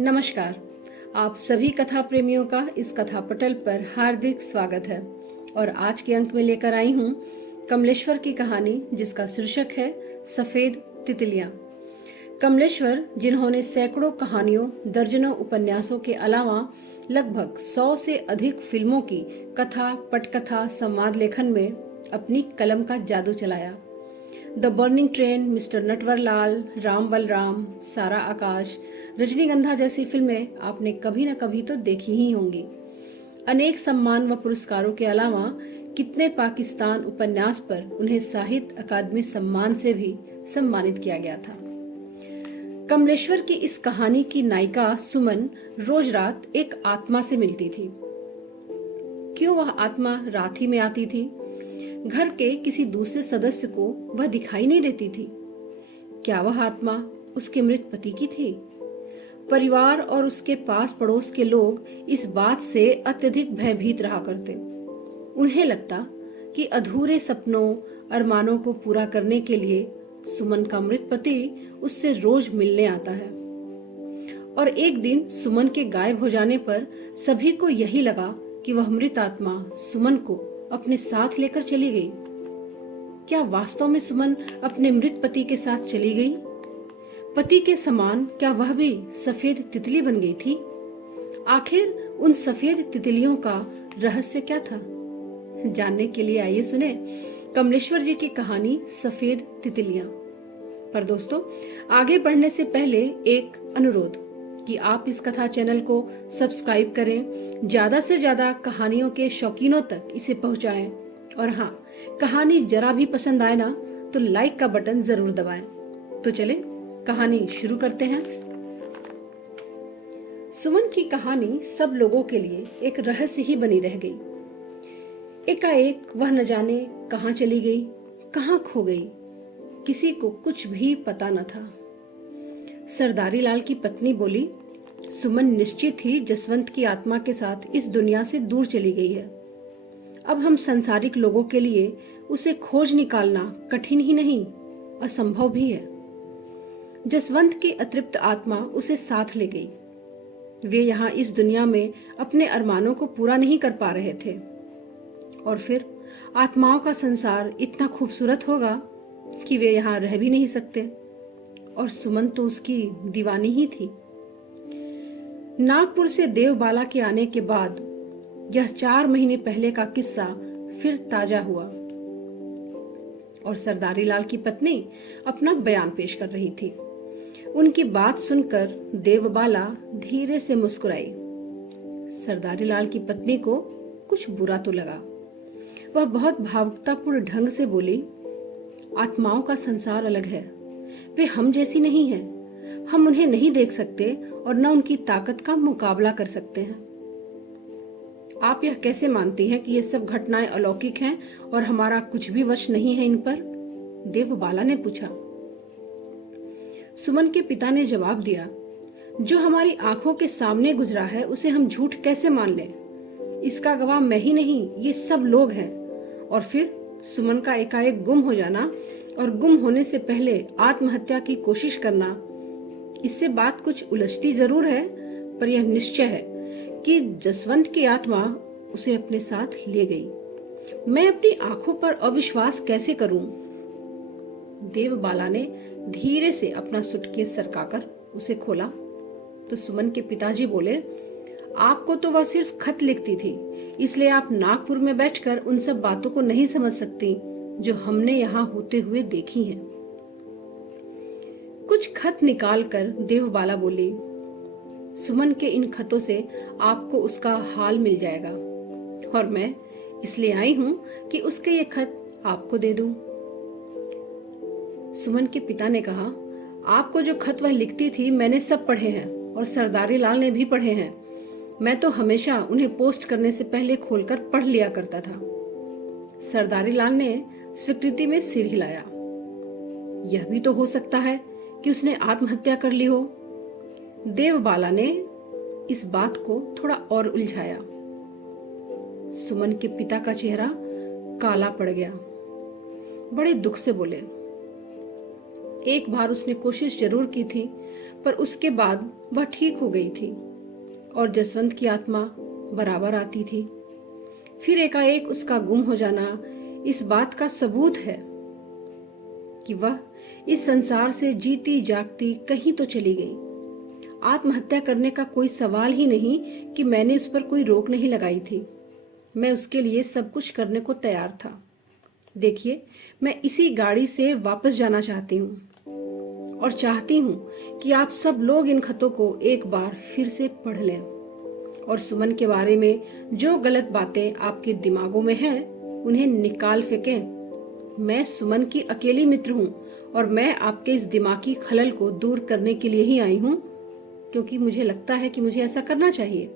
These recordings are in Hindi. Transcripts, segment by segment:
नमस्कार। आप सभी कथा प्रेमियों का इस कथा पटल पर हार्दिक स्वागत है और आज के अंक में लेकर आई हूँ कमलेश्वर की कहानी जिसका शीर्षक है सफेद तितलियां। कमलेश्वर, जिन्होंने सैकड़ों कहानियों, दर्जनों उपन्यासों के अलावा लगभग 100 से अधिक फिल्मों की कथा, पटकथा, संवाद लेखन में अपनी कलम का जादू चलाया। The burning train, mister Natwarlal, Ram Balram, सारा आकाश, रजनीगंधा जैसी फिल्में आपने कभी न कभी तो देखी ही होंगी। अनेक सम्मान व पुरस्कारों के अलावा कितने पाकिस्तान उपन्यास पर उन्हें साहित्य अकादमी सम्मान से भी सम्मानित किया गया था। कमलेश्वर की इस कहानी की नायिका सुमन रोज रात एक आत्मा से मिलती थी। क्यों वह आत्मा रात ही में आती थी? घर के किसी दूसरे सदस्य को वह दिखाई नहीं देती थी। क्या वह आत्मा उसके मृत पति की थी? परिवार और उसके पास पड़ोस के लोग इस बात से अत्यधिक भयभीत रहा करते। उन्हें लगता कि अधूरे सपनों, अरमानों को पूरा करने के लिए सुमन का मृत पति उससे रोज मिलने आता है। और एक दिन सुमन के गायब हो जाने पर सभी को यही लगा कि वह मृत आत्मा सुमन को अपने साथ लेकर चली गई। क्या वास्तव में सुमन अपने मृत पति के साथ चली गई? पति के समान क्या वह भी सफेद तितली बन गई थी? आखिर उन सफेद तितलियों का रहस्य क्या था? जानने के लिए आइए सुने कमलेश्वर जी की कहानी सफेद तितलियां। पर दोस्तों, आगे बढ़ने से पहले एक अनुरोध कि आप इस कथा चैनल को सब्सक्राइब करें, ज्यादा से ज्यादा कहानियों के शौकीनों तक इसे पहुंचाएं और हाँ, कहानी जरा भी पसंद आए ना तो लाइक का बटन जरूर दबाएं। तो चले कहानी शुरू करते हैं। सुमन की कहानी सब लोगों के लिए एक रहस्य ही बनी रह गई। एकाएक वह न जाने कहाँ चली गई, कहाँ खो गई, किसी को कुछ भी पता न था। सरदारी लाल की पत्नी बोली, सुमन निश्चित ही जसवंत की आत्मा के साथ इस दुनिया से दूर चली गई है। अब हम संसारिक लोगों के लिए उसे खोज निकालना कठिन ही नहीं, असंभव भी है। जसवंत की अतृप्त आत्मा उसे साथ ले गई। वे यहाँ इस दुनिया में अपने अरमानों को पूरा नहीं कर पा रहे थे। और फिर आत्माओं का संसार इतना खूबसूरत होगा कि वे यहाँ रह भी नहीं सकते। और सुमन तो उसकी दीवानी ही थी। नागपुर से देवबाला के आने के बाद यह 4 महीने पहले का किस्सा फिर ताजा हुआ और सरदारी लाल की पत्नी अपना बयान पेश कर रही थी। उनकी बात सुनकर देवबाला धीरे से मुस्कुराई। सरदारी लाल की पत्नी को कुछ बुरा तो लगा। वह बहुत भावुकतापूर्ण ढंग से बोली, आत्माओं का संसार अलग है। वे हम जैसी नहीं हैं। हम उन्हें नहीं देख सकते और न उनकी ताकत का मुकाबला कर सकते हैं। आप यह कैसे मानती हैं कि ये सब घटनाएं अलौकिक हैं और हमारा कुछ भी वश नहीं है इन पर? देवबाला ने पूछा। सुमन के पिता ने जवाब दिया, जो हमारी आंखों के सामने गुजरा है उसे हम झूठ कैसे मान लें? इसका गवाह मैं ही नहीं, ये सब लोग हैं। और फिर सुमन का एकाएक गुम हो जाना और गुम होने से पहले आत्महत्या की कोशिश करना, इससे बात कुछ उलझती जरूर है, पर यह निश्चय है कि जसवंत की आत्मा उसे अपने साथ ले गई। मैं अपनी आंखों पर अविश्वास कैसे करूं? देवबाला ने धीरे से अपना सूटकेस सरकाकर उसे खोला तो सुमन के पिताजी बोले, आपको तो वह सिर्फ खत लिखती थी, इसलिए आप नागपुर में बैठकर उन सब बातों को नहीं समझ सकती जो हमने यहाँ होते हुए देखी हैं। कुछ खत निकालकर देवबाला बोली, सुमन के इन खतों से आपको उसका हाल मिल जाएगा और मैं इसलिए आई हूं कि उसके ये खत आपको दे दूं। सुमन के पिता ने कहा, आपको जो खत वह लिखती थी मैंने सब पढ़े हैं और सरदारी लाल ने भी पढ़े हैं। मैं तो हमेशा उन्हें पोस्ट करने से पहले खोलकर पढ़ लिया करता था। सरदारी लाल ने स्वीकृति में सिर हिलाया। यह भी तो हो सकता है कि उसने आत्महत्या कर ली हो। देवबाला ने इस बात को थोड़ा और उलझाया। सुमन के पिता का चेहरा काला पड़ गया। बड़े दुख से बोले, एक बार उसने कोशिश जरूर की थी, पर उसके बाद वह ठीक हो गई थी और जसवंत की आत्मा बराबर आती थी। फिर एकाएक उसका गुम हो जाना इस बात का सबूत है कि वह इस संसार से जीती जागती कहीं तो चली गई। आत्महत्या करने का कोई सवाल ही नहीं कि मैंने उस पर कोई रोक नहीं लगाई थी। मैं उसके लिए सब कुछ करने को तैयार था। देखिए, मैं इसी गाड़ी से वापस जाना चाहती हूँ और चाहती हूँ कि आप सब लोग इन खतों को एक बार फिर से पढ़ लें और सुमन के बारे में जो गलत बातें आपके दिमागों में हैं उन्हें निकाल फेंकें। मैं सुमन की अकेली मित्र हूँ और मैं आपके इस दिमागी खलल को दूर करने के लिए ही आई हूँ, क्योंकि मुझे लगता है कि मुझे ऐसा करना चाहिए।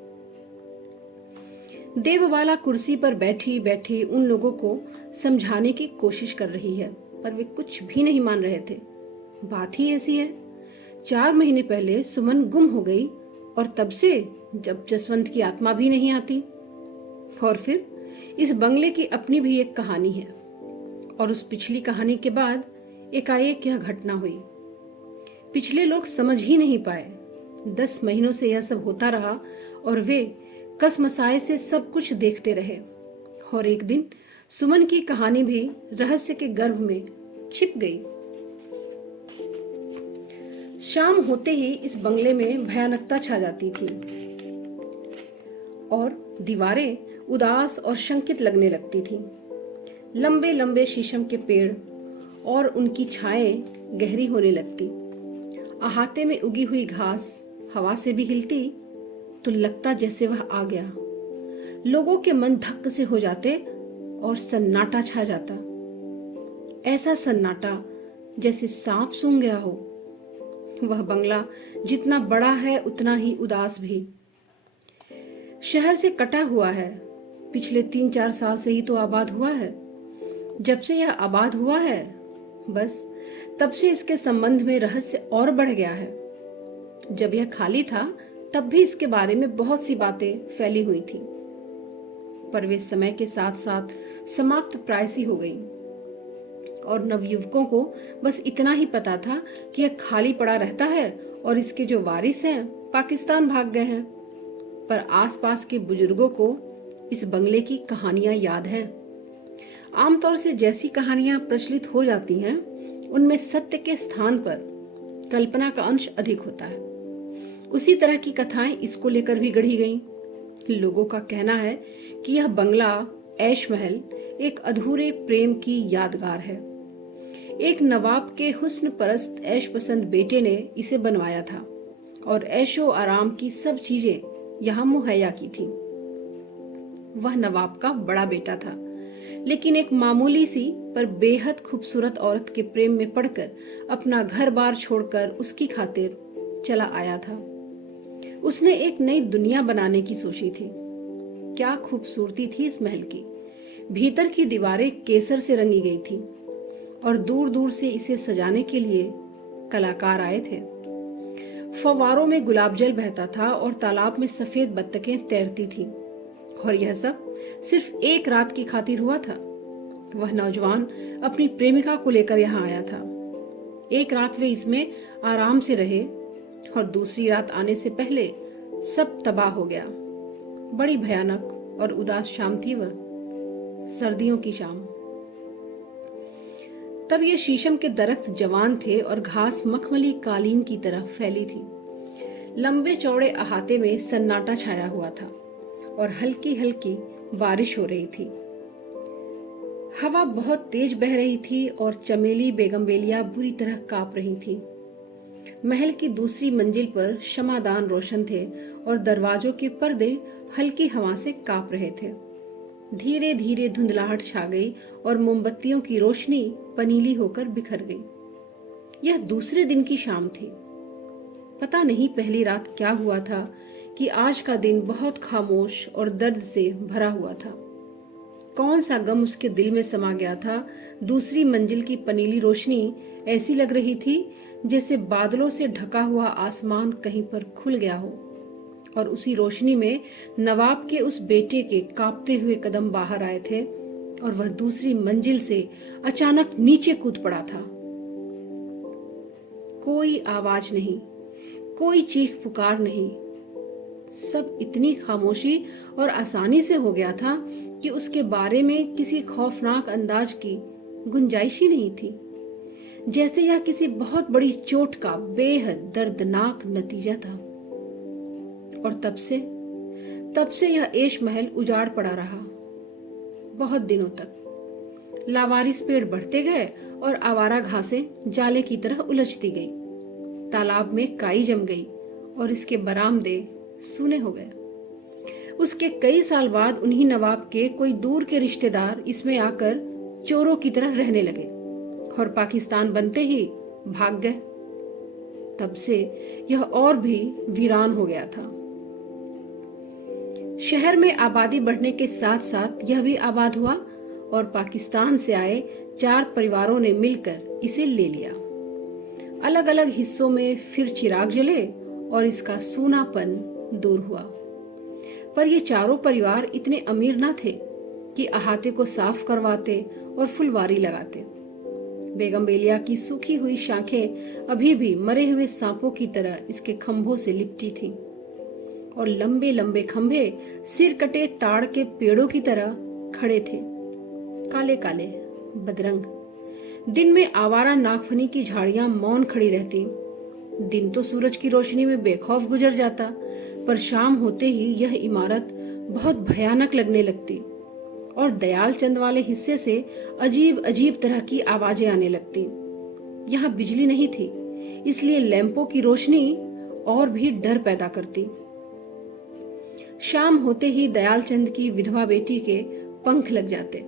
देवबाला कुर्सी पर बैठी बैठी उन लोगों को समझाने की कोशिश कर रही है, पर वे कुछ भी नहीं मान रहे थे। बात ही ऐसी है, 4 महीने पहले सुमन गुम हो गई और तब से जब जसवंत की आत्मा भी नहीं आती। और फिर इस बंगले की अपनी भी एक कहानी है और उस पिछली कहानी के बाद एकाएक यह घटना हुई। पिछले लोग समझ ही नहीं पाए। 10 महीनों से यह सब होता रहा और वे कसमसाए से सब कुछ देखते रहे। और एक दिन सुमन की कहानी भी रहस्य के गर्भ में छिप गई। शाम होते ही इस बंगले में भयानकता छा जाती थी और दीवारें उदास और शंकित लगने लगती थीं। लंबे लंबे शीशम के पेड़ और उनकी छाएं गहरी होने लगती। अहाते में उगी हुई घास हवा से भी हिलती तो लगता जैसे वह आ गया। लोगों के मन धक्क से हो जाते और सन्नाटा छा जाता। ऐसा सन्नाटा जैसे सांप सूंघ गया हो। वह बंगला जितना बड़ा है उतना ही उदास भी। शहर से कटा हुआ है। पिछले 3-4 साल से ही तो आबाद हुआ है। जब से यह आबाद हुआ है, बस तब से इसके संबंध में रहस्य और बढ़ गया है। जब यह खाली था तब भी इसके बारे में बहुत सी बातें फैली हुई थी, पर वे समय के साथ साथ समाप्त प्राय सी हो गई और नवयुवकों को बस इतना ही पता था कि यह खाली पड़ा रहता है और इसके जो वारिस हैं पाकिस्तान भाग गए हैं। पर आसपास के बुजुर्गों को इस बंगले की कहानियां याद हैं। आमतौर से जैसी कहानियां प्रचलित हो जाती हैं उनमें सत्य के स्थान पर कल्पना का अंश अधिक होता है। उसी तरह की कथाएं इसको लेकर भी गढ़ी गईं। लोगों का कहना है कि यह बंगला ऐश महल एक अधूरे प्रेम की यादगार है। एक नवाब के हुस्न परस्त ऐश पसंद बेटे ने इसे बनवाया था और ऐशो आराम की सब चीजें यहाँ मुहैया की थी। वह नवाब का बड़ा बेटा था, लेकिन एक मामूली सी पर बेहद खूबसूरत औरत के प्रेम में पड़कर अपना घर बार छोड़कर उसकी खातिर चला आया था। उसने एक नई दुनिया बनाने की सोची थी। क्या खूबसूरती थी इस महल की। भीतर की दीवारें केसर से रंगी गई थी और दूर दूर से इसे सजाने के लिए कलाकार आए थे। फव्वारों में गुलाब जल बहता था और तालाब में सफेद बत्तखें तैरती थीं। और यह सब सिर्फ एक रात की खातिर हुआ था। वह नौजवान अपनी प्रेमिका को लेकर यहाँ आया था। एक रात वे इसमें आराम से रहे और दूसरी रात आने से पहले सब तबाह हो गया। बड़ी भयानक और उदास शाम थी वह, सर्दियों की शाम। तब ये शीशम के दरख्त जवान थे और घास मखमली कालीन की तरह फैली थी। लंबे चौड़े अहाते में सन्नाटा छाया हुआ था और हल्की हल्की बारिश हो रही थी। हवा बहुत तेज बह रही थी और चमेली बेगमबेलियां बुरी तरह कांप रही थी। महल की दूसरी मंजिल पर शमादान रोशन थे और दरवाजों के पर्दे हल्की हवा से कांप रहे थे। धीरे धीरे धुंधलाहट छा गई और मोमबत्तियों की रोशनी पनीली होकर बिखर गई। यह दूसरे दिन की शाम थी। पता नहीं पहली रात क्या हुआ था कि आज का दिन बहुत खामोश और दर्द से भरा हुआ था। कौन सा गम उसके दिल में समा गया था। दूसरी मंजिल की पनीली रोशनी ऐसी लग रही थी जैसे बादलों से ढका हुआ आसमान कहीं पर खुल गया हो और उसी रोशनी में नवाब के उस बेटे के कांपते हुए कदम बाहर आए थे और वह दूसरी मंजिल से अचानक नीचे कूद पड़ा था। कोई आवाज नहीं, कोई चीख पुकार नहीं। सब इतनी खामोशी और आसानी से हो गया था कि उसके बारे में किसी खौफनाक अंदाज की गुंजाइश ही नहीं थी, जैसे यह किसी बहुत बड़ी चोट का बेहद दर्दनाक नतीजा था। और तब से यह ऐश महल उजाड़ पड़ा रहा। बहुत दिनों तक लावारिस पेड़ बढ़ते गए और आवारा घासें जाले की तरह उलझती गई। तालाब में काई जम गई और इसके बरामदे सूने हो गए। उसके कई साल बाद उन्हीं नवाब के कोई दूर के रिश्तेदार इसमें आकर चोरों की तरह रहने लगे और पाकिस्तान बनते ही भाग गए। तब से यह और भी वीरान हो गया था। शहर में आबादी बढ़ने के साथ साथ यह भी आबाद हुआ और पाकिस्तान से आए 4 परिवारों ने मिलकर इसे ले लिया। अलग अलग हिस्सों में फिर चिराग जले और इसका सूनापन दूर हुआ। पर ये चारों परिवार इतने अमीर न थे कि अहाते को साफ करवाते और फुलवारी लगाते। बेगम बेलिया की सूखी हुई शाखें अभी भी मरे हुए सांपों की तरह इसके खंभों से लिपटी थीं और लंबे लंबे खंभे सिर कटे ताड़ के पेड़ों की तरह खड़े थे, काले काले बदरंग। दिन में आवारा नागफनी की झाड़ियां मौन खड़ी रहती। दिन तो सूरज की रोशनी में बेखौफ गुजर जाता, पर शाम होते ही यह इमारत बहुत भयानक लगने लगती और दयाल चंद वाले हिस्से से अजीब अजीब तरह की आवाजें आने लगती। यहाँ बिजली नहीं थी, इसलिए लैंपों की रोशनी और भी डर पैदा करती। शाम होते ही दयाल चंद की विधवा बेटी के पंख लग जाते।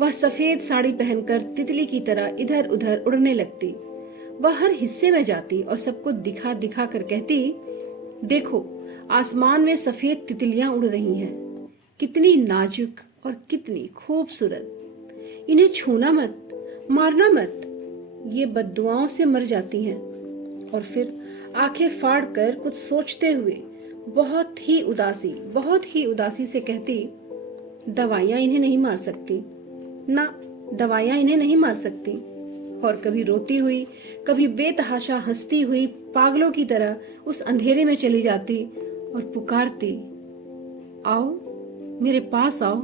वह सफेद साड़ी पहनकर तितली की तरह इधर उधर उड़ने लगती। वह हर हिस्से में जाती और सबको दिखा दिखा कर कहती, देखो आसमान में सफेद तितलियां उड़ रही हैं, कितनी नाजुक और कितनी खूबसूरत। इन्हें छूना मत, मारना मत, ये बद्दुआओं से मर जाती हैं। और फिर आंखें फाड़ कर कुछ सोचते हुए बहुत ही उदासी से कहती, दवाइयां इन्हें नहीं मार सकती ना, दवाइयां इन्हें नहीं मार सकती। और कभी रोती हुई, कभी बेतहाशा हंसती हुई पागलों की तरह उस अंधेरे में चली जाती और पुकारती, आओ मेरे पास आओ।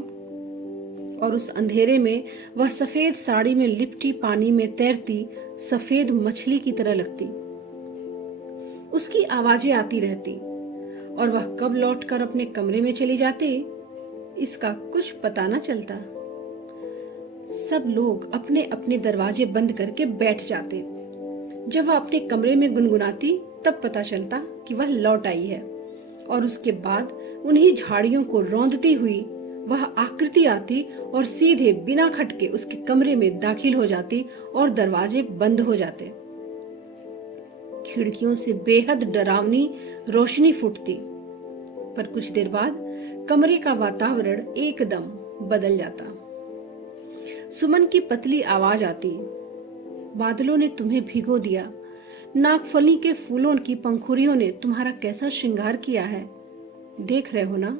और उस अंधेरे में वह सफेद साड़ी में लिपटी पानी में तैरती सफेद मछली की तरह लगती। उसकी आवाजें आती रहती और वह कब लौटकर अपने कमरे में चली जाती, इसका कुछ पता न चलता। सब लोग अपने अपने दरवाजे बंद करके बैठ जाते। जब वह अपने कमरे में गुनगुनाती तब पता चलता कि वह लौट आई है। और उसके बाद उन्हीं झाड़ियों को रौंदती हुई वह आकृति आती और सीधे बिना खटके उसके कमरे में दाखिल हो जाती और दरवाजे बंद हो जाते। खिड़कियों से बेहद डरावनी रोशनी फूटती, पर कुछ देर बाद कमरे का वातावरण एकदम बदल जाता। सुमन की पतली आवाज आती, बादलों ने तुम्हें भिगो दिया, नागफनी के फूलों की पंखुड़ियों ने तुम्हारा कैसा श्रृंगार किया है, देख रहे हो ना।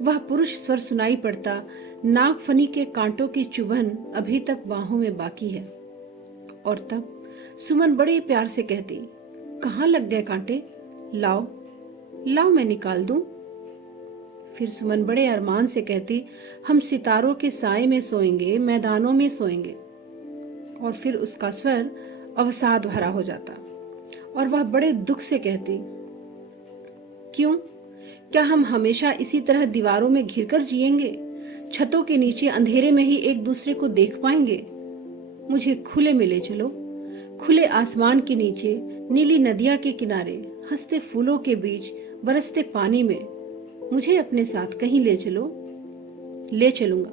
वह पुरुष स्वर सुनाई पड़ता, नागफनी के कांटों की चुभन अभी तक बाहों में बाकी है। और तब सुमन बड़े प्यार से कहती, कहाँ लग गए कांटे, लाओ लाओ मैं निकाल दूं। फिर सुमन बड़े अरमान से कहती, हम सितारों के साए में सोएंगे, मैदानों में सोएंगे। और फिर उसका स्वर अवसाद भरा हो जाता और वह बड़े दुख से कहती, क्यों, क्या हम हमेशा इसी तरह दीवारों में घिरकर जिएंगे, छतों के नीचे अंधेरे में ही एक दूसरे को देख पाएंगे। मुझे खुले में ले चलो, खुले आसमान के नीचे, नीली नदिया के किनारे, हंसते फूलों के बीच, बरसते पानी में मुझे अपने साथ कहीं ले चलो। ले चलूंगा,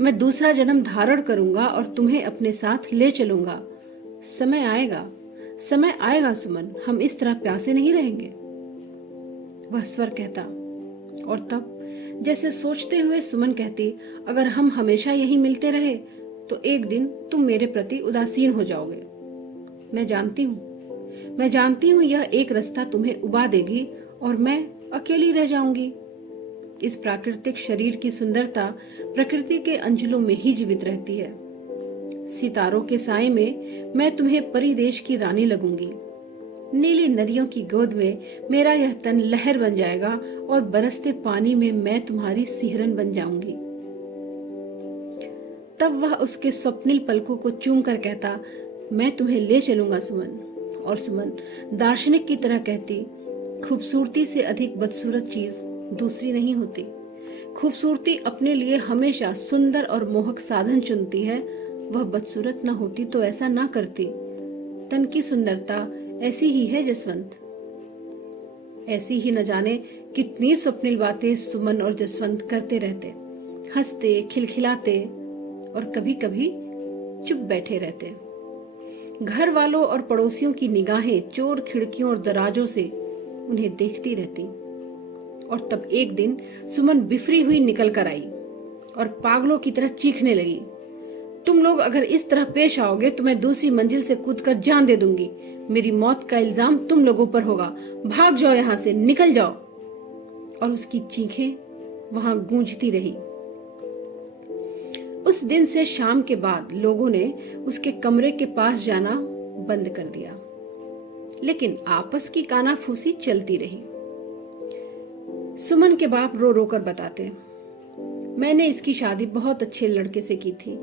मैं दूसरा जन्म धारण करूंगा और तुम्हें अपने साथ ले चलूंगा। समय आएगा सुमन, हम इस तरह प्यासे नहीं रहेंगे। वह स्वर कहता और तब जैसे सोचते हुए सुमन कहती, अगर हम हमेशा यही मिलते रहे तो एक दिन तुम मेरे प्रति उदासीन हो जाओगे। मैं जानती हूँ यह एक रास्ता तुम्हें उबा देगी और मैं अकेली रह जाऊंगी। इस प्राकृतिक शरीर की सुंदरता प्रकृति के अंचलों में ही जीवित रहती है। सितारों के साए में मैं तुम्हें परिदेश की रानी लगूंगी। नीली नदियों की गोद में मेरा यह तन लहर बन जाएगा और बरसते पानी में मैं तुम्हारी सिहरन बन जाऊंगी। तब वह उसके स्वप्निल पलकों को चूम कर कहता, मैं तुम्हें ले चलूंगा सुमन। और सुमन दार्शनिक की तरह कहती, खूबसूरती से अधिक बदसूरत चीज दूसरी नहीं होती। खूबसूरती अपने लिए हमेशा सुंदर और मोहक साधन चुनती है। वह बदसूरत न होती तो ऐसा ना करती। तन की सुंदरता ऐसी ही है जसवंत। ऐसी ही न जाने कितनी स्वप्निल बातें सुमन और जसवंत करते रहते, हंसते, खिलखिलाते और कभी कभी चुप बैठे रहते। घर वालों और पड़ोसियों की निगाहें चोर खिड़कियों और दराजों से उन्हें देखती रहती। और तब एक दिन सुमन बिफरी हुई निकल कर आई और पागलों की तरह चीखने लगी, तुम लोग अगर इस तरह पेश आओगे तो मैं दूसरी मंजिल से कूदकर जान दे दूंगी। मेरी मौत का इल्जाम तुम लोगों पर होगा। भाग जाओ यहां से, निकल जाओ। और उसकी चीखें वहां गूंजती रही। उस दिन से शाम के बाद लोगों ने उसके कमरे के पास जाना बंद कर दिया, लेकिन आपस की कानाफूसी चलती रही। सुमन के बाप रो रो कर बताते, मैंने इसकी शादी बहुत अच्छे लड़के से की थी,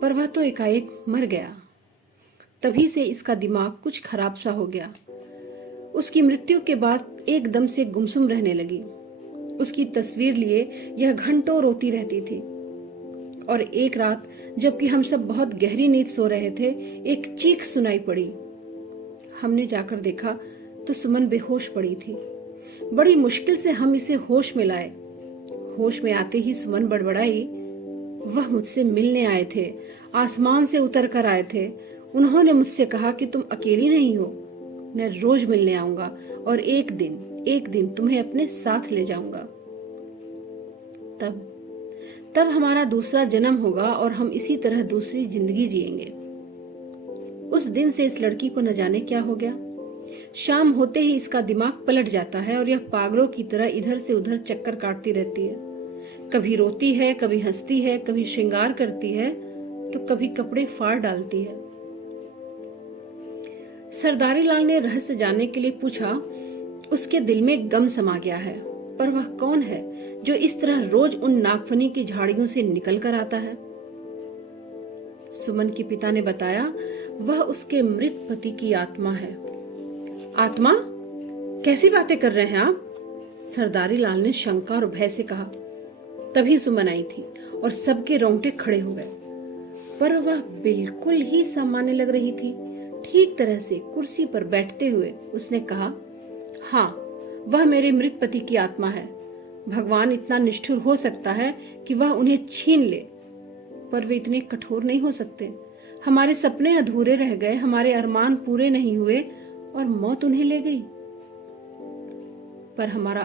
पर वह तो एकाएक मर गया। तभी से इसका दिमाग कुछ खराब सा हो गया। उसकी मृत्यु के बाद एकदम से गुमसुम रहने लगी। उसकी तस्वीर लिए यह घंटों रोती रहती थी। और एक रात जबकि हम सब बहुत गहरी नींद सो रहे थे, एक चीख सुनाई पड़ी। हमने जाकर देखा तो सुमन बेहोश पड़ी थी। बड़ी मुश्किल से हम इसे होश में लाए। होश में आते ही सुमन बड़बड़ाई, वह मुझसे मिलने आए थे, आसमान से उतर कर आए थे। उन्होंने मुझसे कहा कि तुम अकेली नहीं हो, मैं रोज मिलने आऊंगा और एक दिन तुम्हें अपने साथ ले जाऊंगा। तब हमारा दूसरा जन्म होगा और हम इसी तरह दूसरी जिंदगी जिएंगे। उस दिन से इस लड़की को न जाने क्या हो गया। शाम होते ही इसका दिमाग पलट जाता है और यह पागलों की तरह इधर से उधर चक्कर काटती रहती है। कभी रोती है, कभी हंसती है, कभी श्रृंगार करती है तो कभी कपड़े फाड़ डालती है। सरदारी लाल ने रहस्य जानने के लिए पूछा। उसके दिल में गम समा गया है, पर वह कौन है जो इस तरह रोज उन नागफनी की झाड़ियों से निकल कर आता है। सुमन के पिता ने बताया, वह उसके मृत पति की आत्मा है। आत्मा? कैसी बातें कर रहे हैं आप? सरदारी लाल ने शंका और भय से कहा। तभी सुमन आई थी और सबके रोंगटे खड़े हो गए, पर वह बिल्कुल ही सामान्य लग रही थी। ठीक तरह से कुर्सी पर बैठते हुए उसने कहा, हाँ, वह मेरे मृत पति की आत्मा है। भगवान इतना निष्ठुर हो सकता है कि वह उन्हें छीन ले, पर वे इतने कठोर नहीं हो सकते। हमारे सपने अधूरे रह गए, हमारे अरमान पूरे नहीं हुए और मौत उन्हें ले गई। पर हमारा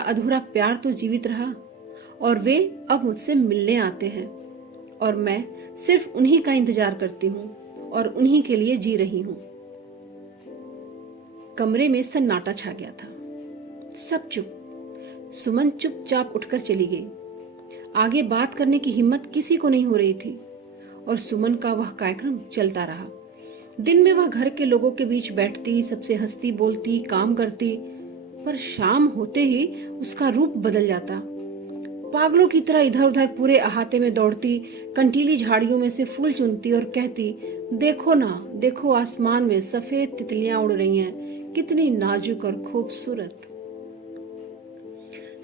अधूरा प्यार तो जीवित रहा और वे अब मुझसे मिलने आते हैं और मैं सिर्फ उन्हीं का इंतजार करती हूँ और उन्हीं के लिए जी रही हूँ। कमरे में सन्नाटा छा गया था। सब चुप। सुमन चुपचाप उठकर चली गई। आगे बात करने की हिम्मत किसी को नहीं हो रही थी और सुमन का वह कार्यक्रम चलता रहा। दिन में वह घर के लोगों के बीच बैठती, सबसे हंसती बोलती, काम करती, पर शाम होते ही उसका रूप बदल जाता। पागलों की तरह इधर उधर पूरे अहाते में दौड़ती, कंटीली झाड़ियों में से फूल चुनती और कहती, देखो ना, देखो आसमान में सफेद तितलियां उड़ रही हैं, कितनी नाजुक और खूबसूरत।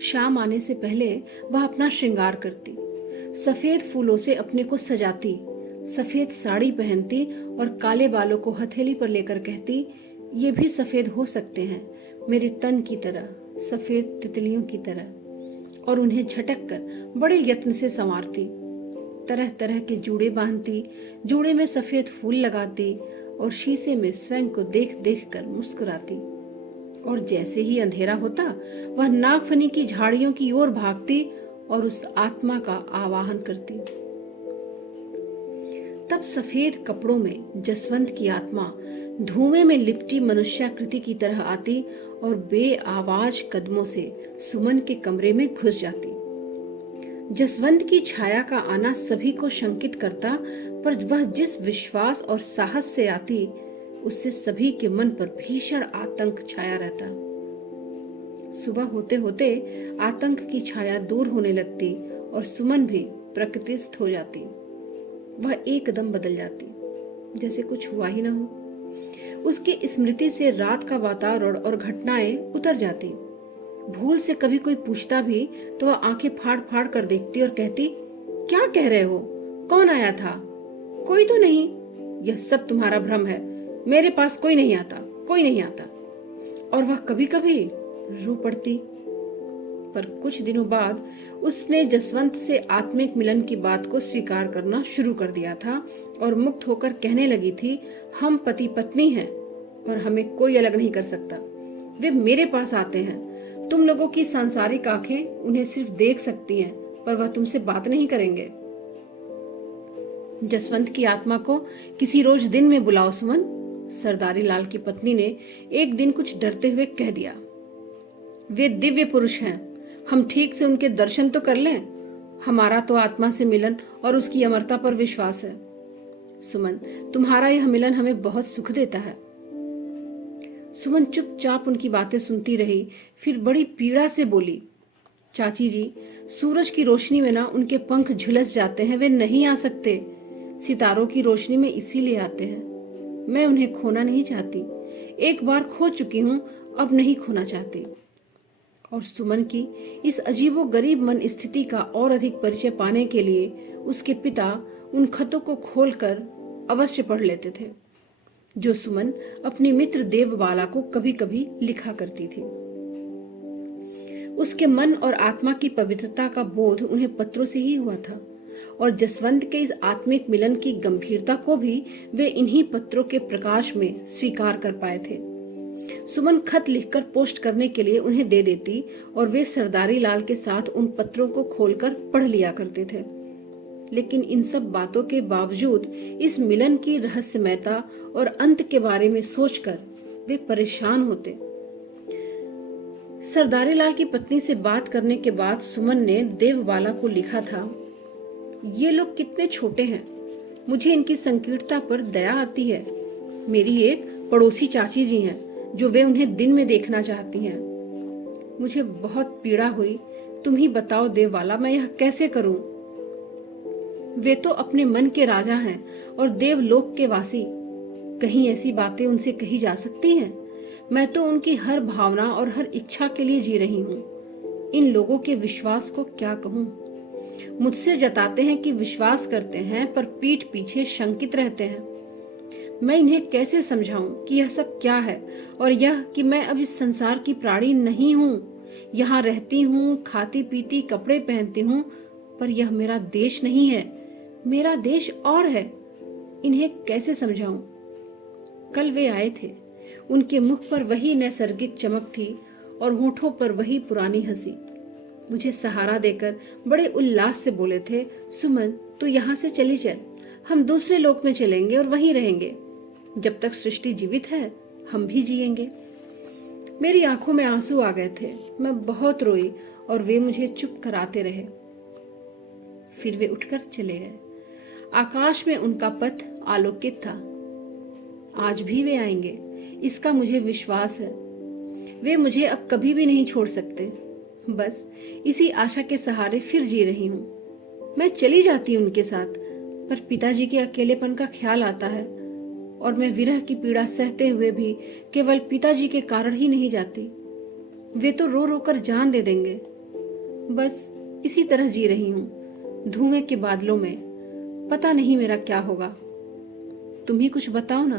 शाम आने से पहले वह अपना श्रृंगार करती, सफेद फूलों से अपने को सजाती, सफेद साड़ी पहनती और काले बालों को हथेली पर लेकर कहती, ये भी सफेद हो सकते हैं, मेरे तन की तरह, सफेद तितलियों की तरह। और उन्हें झटक कर बड़े यत्न से संवारती, तरह तरह के जूड़े बांधती, जूड़े में सफेद फूल लगाती और शीशे में स्वयं को देख देख कर मुस्कुराती। और जैसे ही अंधेरा होता, वह नागफनी की झाड़ियों की ओर भागती और उस आत्मा का आवाहन करती। तब सफेद कपड़ों में जसवंत की आत्मा धुएं में लिपटी मनुष्याकृति की तरह आती और बेआवाज कदमों से सुमन के कमरे में घुस जाती। जसवंत की छाया का आना सभी को शंकित करता, पर वह जिस विश्वास और साहस से आती, उससे सभी के मन पर भीषण आतंक छाया रहता। सुबह होते होते आतंक की छाया दूर होने लगती और सुमन भी प्रकृतिस्थ हो जाती। वह एकदम बदल जाती, जैसे कुछ हुआ ही ना हो। उसकी स्मृति से रात का वातावरण और घटनाएं उतर जाती। भूल से कभी कोई पूछता भी तो वह आंखें फाड़ फाड़ कर देखती और कहती, क्या कह रहे हो? कौन आया था? कोई तो नहीं। यह सब तुम्हारा भ्रम है। मेरे पास कोई नहीं आता, कोई नहीं आता। और वह कभी कभी रो पड़ती। पर कुछ दिनों बाद उसने जसवंत से आत्मिक मिलन की बात को स्वीकार करना शुरू कर दिया था और मुक्त होकर कहने लगी थी, हम पति पत्नी हैं और हमें कोई अलग नहीं कर सकता। वे मेरे पास आते हैं। तुम लोगों की सांसारिक आंखें उन्हें सिर्फ देख सकती हैं, पर वह तुमसे बात नहीं करेंगे। जसवंत की आत्मा को किसी रोज दिन में बुलाओ सुमन, सरदारी लाल की पत्नी ने एक दिन कुछ डरते हुए कह दिया। वे दिव्य पुरुष हैं, हम ठीक से उनके दर्शन तो कर लें। हमारा तो आत्मा से मिलन और उसकी अमरता पर विश्वास है। सुमन, तुम्हारा यह मिलन हमें बहुत सुख देता है। सुमन चुपचाप उनकी बातें सुनती रही, फिर बड़ी पीड़ा से बोली, चाची जी, सूरज की रोशनी में ना उनके पंख झुलस जाते हैं, वे नहीं आ सकते। सितारों की रोशनी में इसीलिए आते हैं। मैं उन्हें खोना नहीं चाहती। एक बार खो चुकी हूं, अब नहीं खोना चाहती। और सुमन की इस अजीबो गरीब मन स्थिति का और अधिक परिचय पाने के लिए उसके पिता उन खतों को खोलकर अवश्य पढ़ लेते थे, जो सुमन अपनी मित्र देवबाला को कभी कभी लिखा करती थी। उसके मन और आत्मा की पवित्रता का बोध उन्हें पत्रों से ही हुआ था और जसवंत के इस आत्मिक मिलन की गंभीरता को भी वे इन्हीं पत्रों के प्रकाश में स्वीकार कर पाए थे। सुमन खत लिखकर पोस्ट करने के लिए उन्हें दे देती और वे सरदारी लाल के साथ उन पत्रों को खोलकर पढ़ लिया करते थे। लेकिन इन सब बातों के बावजूद इस मिलन की रहस्यमयता और अंत के बारे में सोचकर वे परेशान होते। सरदारी लाल की पत्नी से बात करने के बाद सुमन ने देवबाला को लिखा था, ये लोग कितने छोटे हैं, मुझे इनकी संकीर्णता पर दया आती है। मेरी एक पड़ोसी चाची जी हैं, जो वे उन्हें दिन में देखना चाहती हैं। मुझे बहुत पीड़ा हुई। तुम ही बताओ देवबाला, मैं यह कैसे करूं? वे तो अपने मन के राजा हैं और देवलोक के वासी। कहीं ऐसी बातें उनसे कही जा सकती हैं? मैं तो उनकी हर भावना और हर इच्छा के लिए जी रही हूँ। इन लोगों के विश्वास को क्या कहूँ? मुझसे जताते हैं कि विश्वास करते हैं, पर पीठ पीछे शंकित रहते हैं। मैं इन्हें कैसे समझाऊं कि यह सब क्या है और यह कि मैं अब इस संसार की प्राणी नहीं हूँ। यहाँ रहती हूँ, खाती पीती, कपड़े पहनती हूँ, पर यह मेरा देश नहीं है। मेरा देश और है। इन्हें कैसे समझाऊं? कल वे आए थे। उनके मुख पर वही नैसर्गिक चमक थी और होठों पर वही पुरानी हंसी। मुझे सहारा देकर बड़े उल्लास से बोले थे, सुमन, तू यहाँ से चली चल, हम दूसरे लोक में चलेंगे और वहीं रहेंगे। जब तक सृष्टि जीवित है, हम भी जिएंगे। मेरी आंखों में आंसू आ गए थे। मैं बहुत रोई और वे मुझे चुप कराते रहे। फिर वे उठकर चले गए। आकाश में उनका पथ आलोकित था। आज भी वे आएंगे, इसका मुझे विश्वास है। वे मुझे अब कभी भी नहीं छोड़ सकते। बस इसी आशा के सहारे फिर जी रही हूँ। मैं चली जाती हूँ उनके साथ, पर पिताजी के अकेलेपन का ख्याल आता है और मैं विरह की पीड़ा सहते हुए भी केवल पिताजी के कारण ही नहीं जाती। वे तो रो रो कर जान दे देंगे। बस इसी तरह जी रही हूँ, धुएं के बादलों में। पता नहीं मेरा क्या होगा। तुम ही कुछ बताओ ना।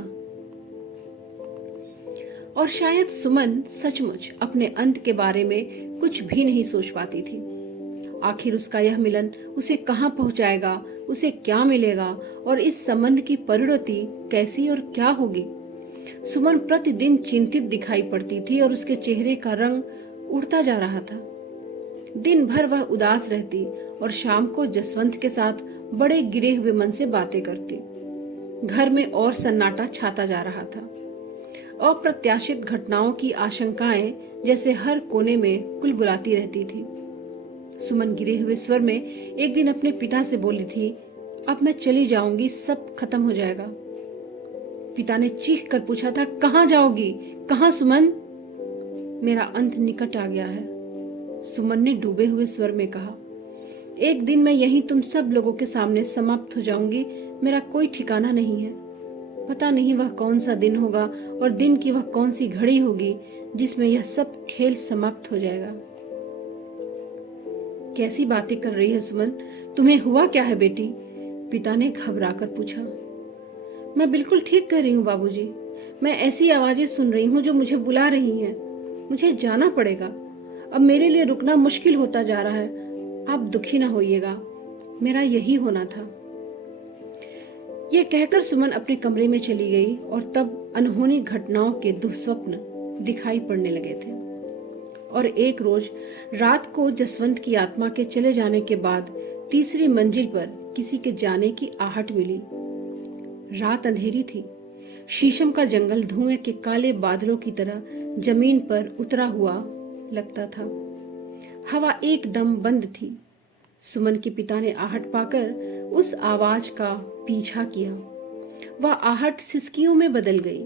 और शायद सुमन सचमुच अपने अंत के बारे में कुछ भी नहीं सोच पाती थी। आखिर उसका यह मिलन उसे कहाँ पहुंचाएगा, उसे क्या मिलेगा और इस संबंध की परिणति कैसी और क्या होगी। सुमन प्रतिदिन चिंतित दिखाई पड़ती थी और उसके चेहरे का रंग उड़ता जा रहा था। दिन भर वह उदास रहती और शाम को जसवंत के साथ बड़े गिरे हुए मन से बातें करती। घर में और सन्नाटा छाता जा रहा था। अप्रत्याशित घटनाओं की आशंकाएं जैसे हर कोने में कुलबुलाती रहती थी। सुमन गिरे हुए स्वर में एक दिन अपने पिता से बोली थी, अब मैं चली जाऊंगी, सब खत्म हो जाएगा। पिता ने चीख कर पूछा था, कहाँ जाओगी, कहाँ सुमन? मेरा अंत निकट आ गया है, सुमन ने डूबे हुए स्वर में कहा। एक दिन मैं यहीं तुम सब लोगों के सामने समाप्त हो जाऊंगी। मेरा कोई ठिकाना नहीं है। पता नहीं वह कौन सा दिन होगा और दिन की वह कौन सी घड़ी होगी जिसमें यह सब खेल समाप्त हो जाएगा। कैसी बातें कर रही है सुमन? तुम्हें हुआ क्या है बेटी? पिता ने घबराकर पूछा। मैं बिल्कुल ठीक कह रही हूँ बाबूजी। मैं ऐसी आवाजें सुन रही हूँ जो मुझे बुला रही हैं। मुझे जाना पड़ेगा। अब मेरे लिए रुकना मुश्किल होता जा रहा है। आप दुखी ना होइएगा, मेरा यही होना था। यह कहकर सुमन अपने कमरे में चली गई और तब अनहोनी घटनाओं के दुस्वप्न दिखाई पड़ने लगे थे। और एक रोज रात को जसवंत की आत्मा के चले जाने के बाद तीसरी मंजिल पर किसी के जाने की आहट मिली। रात अंधेरी थी। शीशम का जंगल धुएं के काले बादलों की तरह जमीन पर उतरा हुआ लगता था। हवा एकदम बंद थी। सुमन के पिता ने आहट पाकर उस आवाज का पीछा किया। वह आहट सिसकियों में बदल गई।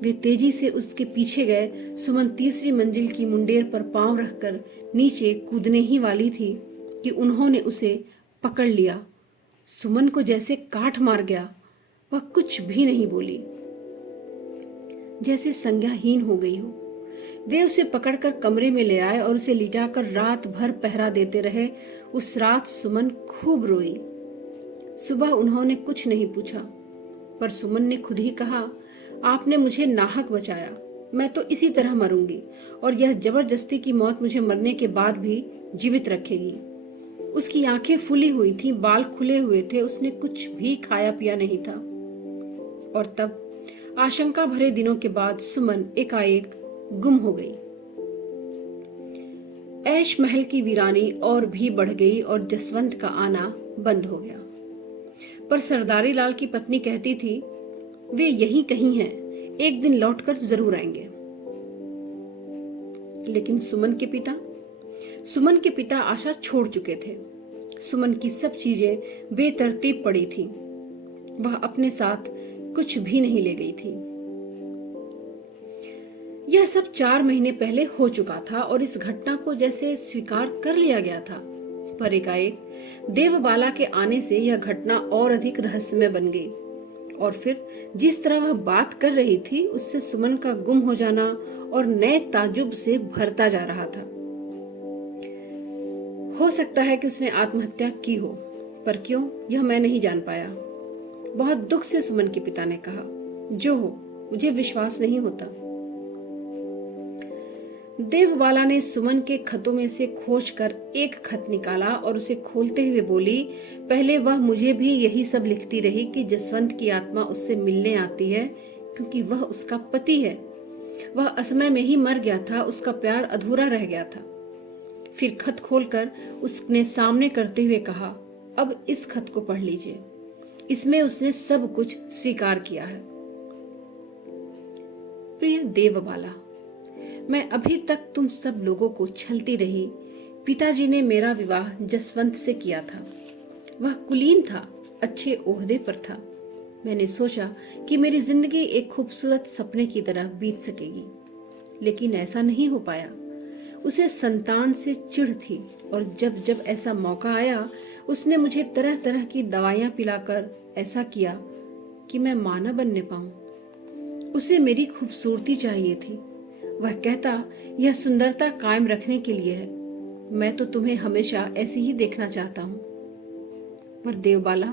वे तेजी से उसके पीछे गए। सुमन तीसरी मंजिल की मुंडेर पर पांव रखकर नीचे कूदने ही वाली थी कि उन्होंने उसे पकड़ लिया। सुमन को जैसे काट मार गया। वह कुछ भी नहीं बोली, जैसे संज्ञाहीन हो गई हो। वे उसे पकड़कर कमरे में ले आए और उसे लिटाकर रात भर पहरा देते रहे। उस रात सुमन खूब रोई। सुबह उन्होंने कुछ नहीं पूछा, पर सुमन ने खुद ही कहा, आपने मुझे नाहक बचाया। मैं तो इसी तरह मरूंगी और यह जबरदस्ती की मौत मुझे मरने के बाद भी जीवित रखेगी। उसकी आंखें फूली हुई थी, बाल खुले हुए थे। उसने कुछ भी खाया पिया नहीं था। और तब आशंका भरे दिनों के बाद सुमन एकाएक गुम हो गई। ऐश महल की वीरानी और भी बढ़ गई और जसवंत का आना बंद हो गया। पर सरदारी लाल की पत्नी कहती थी, वे यहीं कहीं हैं, एक दिन लौटकर जरूर आएंगे। लेकिन सुमन के पिता आशा छोड़ चुके थे। सुमन की सब चीजें बेतरतीब पड़ी थी। वह अपने साथ कुछ भी नहीं ले गई थी। यह सब 4 महीने पहले हो चुका था और इस घटना को जैसे स्वीकार कर लिया गया था। पर एकाएक देवबाला के आने से यह घटना और अधिक रहस्यमय बन गई। और फिर जिस तरह वह बात कर रही थी, उससे सुमन का गुम हो जाना और नए ताजुब से भरता जा रहा था। हो सकता है कि उसने आत्महत्या की हो, पर क्यों, यह मैं नहीं जान पाया। बहुत दुख से सुमन के पिता ने कहा, जो हो, मुझे विश्वास नहीं होता। देवबाला ने सुमन के खतों में से खोज कर एक खत निकाला और उसे खोलते हुए बोली, पहले वह मुझे भी यही सब लिखती रही कि जसवंत की आत्मा उससे मिलने आती है क्योंकि वह उसका पति है। वह असमय में ही मर गया था, उसका प्यार अधूरा रह गया था। फिर खत खोलकर उसने सामने करते हुए कहा, अब इस खत को पढ़ लीजिए। इसमें उसने सब कुछ स्वीकार किया है। प्रिय देवबाला, मैं अभी तक तुम सब लोगों को छलती रही। पिताजी ने मेरा विवाह जसवंत से किया था। वह कुलीन था, अच्छे ओहदे पर था। मैंने सोचा कि मेरी जिंदगी एक खूबसूरत सपने की तरह बीत सकेगी, लेकिन ऐसा नहीं हो पाया। उसे संतान से चिढ़ थी और जब जब ऐसा मौका आया, उसने मुझे तरह तरह की दवाइयां पिलाकर ऐसा किया कि मैं मां न बनने पाऊं। उसे मेरी खूबसूरती चाहिए थी। वह कहता, यह सुंदरता कायम रखने के लिए है। मैं तो तुम्हें हमेशा ऐसी ही देखना चाहता हूँ। पर देवबाला,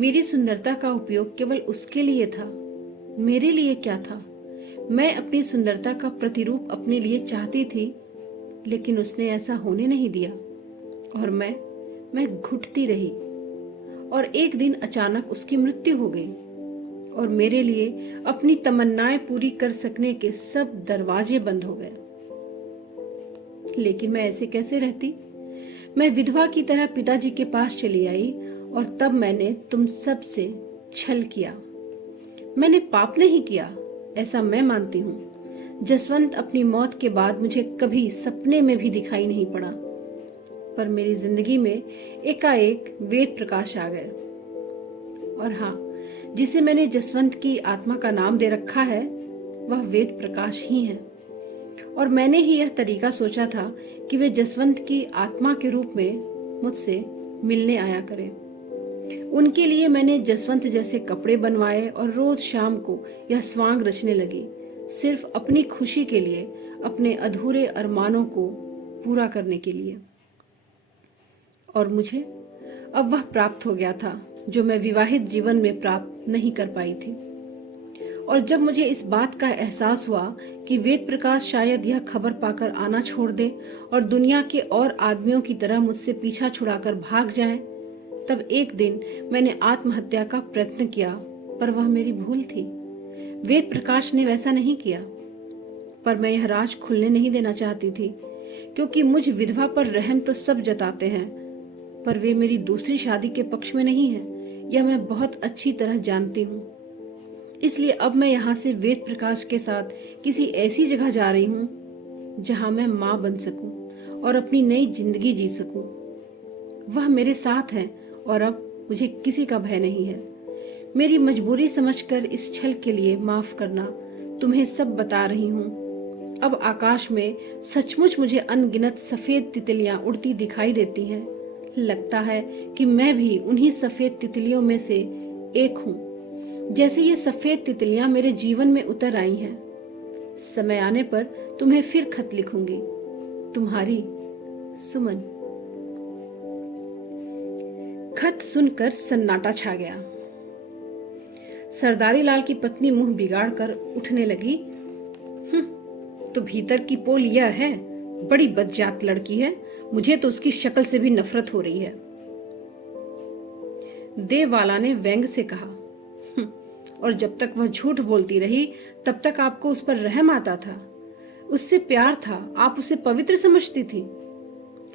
मेरी सुंदरता का उपयोग केवल उसके लिए था। मेरे लिए क्या था? मैं अपनी सुंदरता का प्रतिरूप अपने लिए चाहती थी, लेकिन उसने ऐसा होने नहीं दिया और मैं घुटती रही। और एक दिन अचानक उसकी मृत्यु हो गई और मेरे लिए अपनी तमन्नाएं पूरी कर सकने के सब दरवाजे बंद हो गए। लेकिन मैं ऐसे कैसे रहती? मैं विधवा की तरह पिताजी के पास चली आई और तब मैंने तुम सब से छल किया। मैंने पाप नहीं किया, ऐसा मैं मानती हूँ। जसवंत अपनी मौत के बाद मुझे कभी सपने में भी दिखाई नहीं पड़ा, पर मेरी जिंदगी में एकाएक वेद प्रकाश आ गए। और हाँ, जिसे मैंने जसवंत की आत्मा का नाम दे रखा है वह वेद प्रकाश ही है। और मैंने ही यह तरीका सोचा था कि वे जसवंत की आत्मा के रूप में मुझसे मिलने आया करें। उनके लिए मैंने जसवंत जैसे कपड़े बनवाए और रोज शाम को यह स्वांग रचने लगी, सिर्फ अपनी खुशी के लिए, अपने अधूरे अरमानों को पूरा करने के लिए। और मुझे अब वह प्राप्त हो गया था जो मैं विवाहित जीवन में प्राप्त नहीं कर पाई थी। और जब मुझे इस बात का एहसास हुआ कि वेद प्रकाश शायद यह खबर पाकर आना छोड़ दे और दुनिया के और आदमियों की तरह मुझसे पीछा छुड़ाकर भाग जाएं, तब एक दिन मैंने आत्महत्या का प्रयत्न किया, पर वह मेरी भूल थी। वेद प्रकाश ने वैसा नहीं किया, पर मैं यह राज खुलने नहीं देना चाहती थी, क्योंकि मुझ विधवा पर रहम तो सब जताते हैं, पर वे मेरी दूसरी शादी के पक्ष में नहीं है, यह मैं बहुत अच्छी तरह जानती हूँ। इसलिए अब मैं यहाँ से वेद प्रकाश के साथ किसी ऐसी जगह जा रही हूँ जहाँ मैं माँ बन सकूं और अपनी नई जिंदगी जी सकूं। वह मेरे साथ है और अब मुझे किसी का भय नहीं है। मेरी मजबूरी समझकर इस छल के लिए माफ करना। तुम्हें सब बता रही हूँ। अब आकाश में सचमुच मुझे अनगिनत सफेद तितलियां उड़ती दिखाई देती हैं। लगता है कि मैं भी उन्हीं सफेद तितलियों में से एक हूँ। जैसे ये सफेद तितलियां मेरे जीवन में उतर आई हैं। समय आने पर तुम्हें फिर खत लिखूंगी। तुम्हारी सुमन। खत सुनकर सन्नाटा छा गया। सरदारी लाल की पत्नी मुंह बिगाड़कर उठने लगी। तो भीतर की पोल यह है, बड़ी बदजात लड़की है, मुझे तो उसकी शक्ल से भी नफरत हो रही है। देववाला ने व्यंग से कहा, और जब तक वह झूठ बोलती रही तब तक आपको उस पर रहम आता था। उससे प्यार था, आप उसे पवित्र समझती थी।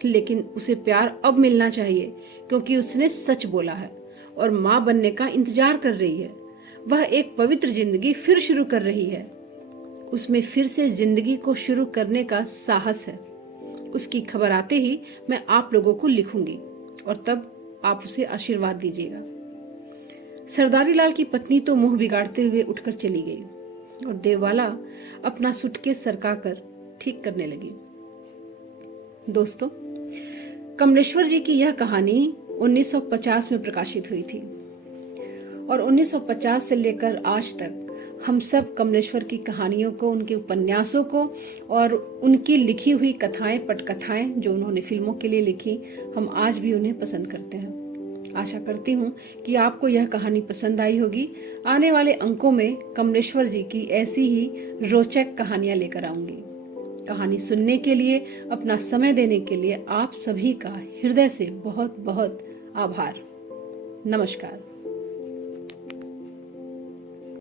लेकिन उसे प्यार अब मिलना चाहिए, क्योंकि उसने सच बोला है और माँ बनने का इंतजार कर रही है। वह एक पवित्र जिंदगी फिर शुरू कर रही है। उसमें फिर से जिंदगी को शुरू करने का साहस है। उसकी खबर आते ही मैं आप लोगों को लिखूंगी और तब आप उसे आशीर्वाद दीजिएगा। सरदारी लाल की पत्नी तो मुंह बिगाड़ते हुए उठकर चली गई और देववाला अपना सूटकेस सरकाकर ठीक करने लगी। दोस्तों, कमलेश्वर जी की यह कहानी 1950 में प्रकाशित हुई थी और 1950 से लेकर आज तक हम सब कमलेश्वर की कहानियों को, उनके उपन्यासों को और उनकी लिखी हुई कथाएं, पटकथाएं जो उन्होंने फिल्मों के लिए लिखी, हम आज भी उन्हें पसंद करते हैं। आशा करती हूँ कि आपको यह कहानी पसंद आई होगी। आने वाले अंकों में कमलेश्वर जी की ऐसी ही रोचक कहानियां लेकर आऊंगी। कहानी सुनने के लिए, अपना समय देने के लिए आप सभी का हृदय से बहुत बहुत आभार। नमस्कार।